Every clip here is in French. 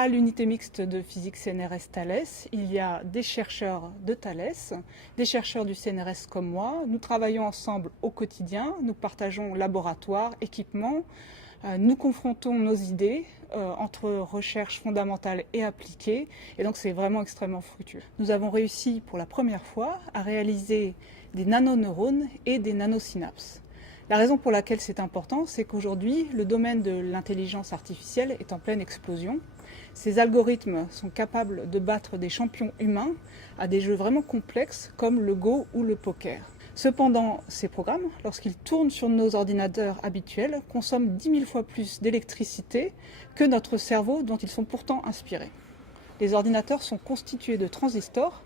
À l'unité mixte de physique CNRS Thalès, il y a des chercheurs de Thalès, des chercheurs du CNRS comme moi. Nous travaillons ensemble au quotidien, nous partageons laboratoire, équipement, nous confrontons nos idées entre recherche fondamentale et appliquée, et donc c'est vraiment extrêmement fructueux. Nous avons réussi pour la première fois à réaliser des nanoneurones et des nanosynapses. La raison pour laquelle c'est important, c'est qu'aujourd'hui, le domaine de l'intelligence artificielle est en pleine explosion. Ces algorithmes sont capables de battre des champions humains à des jeux vraiment complexes comme le Go ou le poker. Cependant, ces programmes, lorsqu'ils tournent sur nos ordinateurs habituels, consomment 10 000 fois plus d'électricité que notre cerveau dont ils sont pourtant inspirés. Les ordinateurs sont constitués de transistors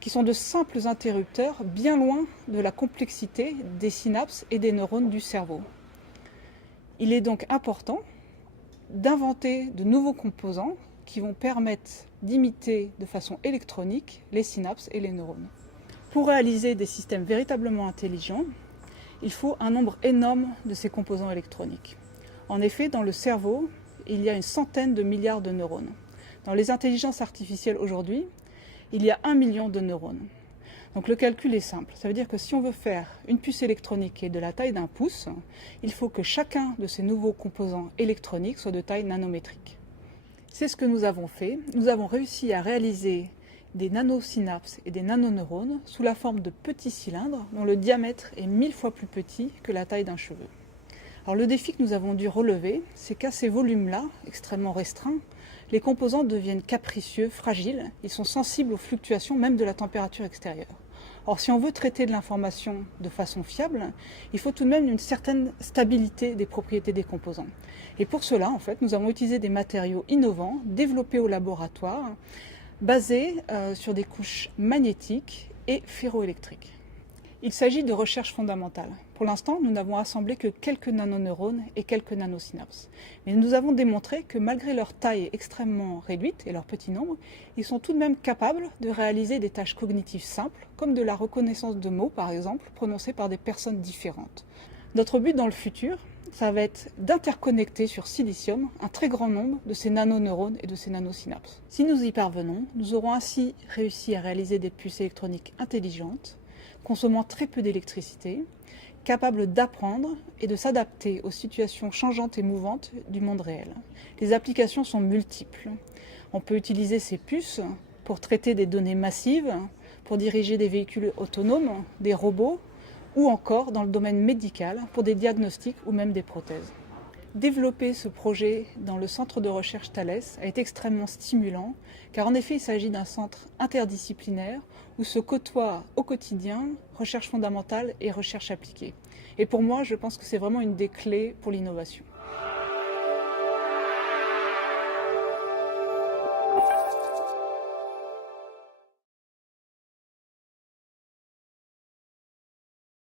qui sont de simples interrupteurs bien loin de la complexité des synapses et des neurones du cerveau. Il est donc important d'inventer de nouveaux composants qui vont permettre d'imiter de façon électronique les synapses et les neurones. Pour réaliser des systèmes véritablement intelligents, il faut un nombre énorme de ces composants électroniques. En effet, dans le cerveau, il y a une centaine de milliards de neurones. Dans les intelligences artificielles aujourd'hui, il y a 1 million de neurones. Donc le calcul est simple. Ça veut dire que si on veut faire une puce électronique qui est de la taille d'un pouce, il faut que chacun de ces nouveaux composants électroniques soit de taille nanométrique. C'est ce que nous avons fait. Nous avons réussi à réaliser des nanosynapses et des nanoneurones sous la forme de petits cylindres dont le diamètre est 1000 fois plus petit que la taille d'un cheveu. Alors le défi que nous avons dû relever, c'est qu'à ces volumes-là, extrêmement restreints, les composants deviennent capricieux, fragiles, ils sont sensibles aux fluctuations même de la température extérieure. Or, si on veut traiter de l'information de façon fiable, il faut tout de même une certaine stabilité des propriétés des composants. Et pour cela, en fait, nous avons utilisé des matériaux innovants, développés au laboratoire, basés sur des couches magnétiques et ferroélectriques. Il s'agit de recherche fondamentale. Pour l'instant, nous n'avons assemblé que quelques nanoneurones et quelques nanosynapses. Mais nous avons démontré que malgré leur taille extrêmement réduite et leur petit nombre, ils sont tout de même capables de réaliser des tâches cognitives simples, comme de la reconnaissance de mots, par exemple, prononcés par des personnes différentes. Notre but dans le futur, ça va être d'interconnecter sur silicium un très grand nombre de ces nanoneurones et de ces nanosynapses. Si nous y parvenons, nous aurons ainsi réussi à réaliser des puces électroniques intelligentes, consommant très peu d'électricité, capable d'apprendre et de s'adapter aux situations changeantes et mouvantes du monde réel. Les applications sont multiples. On peut utiliser ces puces pour traiter des données massives, pour diriger des véhicules autonomes, des robots, ou encore dans le domaine médical pour des diagnostics ou même des prothèses. Développer ce projet dans le centre de recherche Thalès a été extrêmement stimulant, car en effet il s'agit d'un centre interdisciplinaire où se côtoient au quotidien recherche fondamentale et recherche appliquée. Et pour moi, je pense que c'est vraiment une des clés pour l'innovation.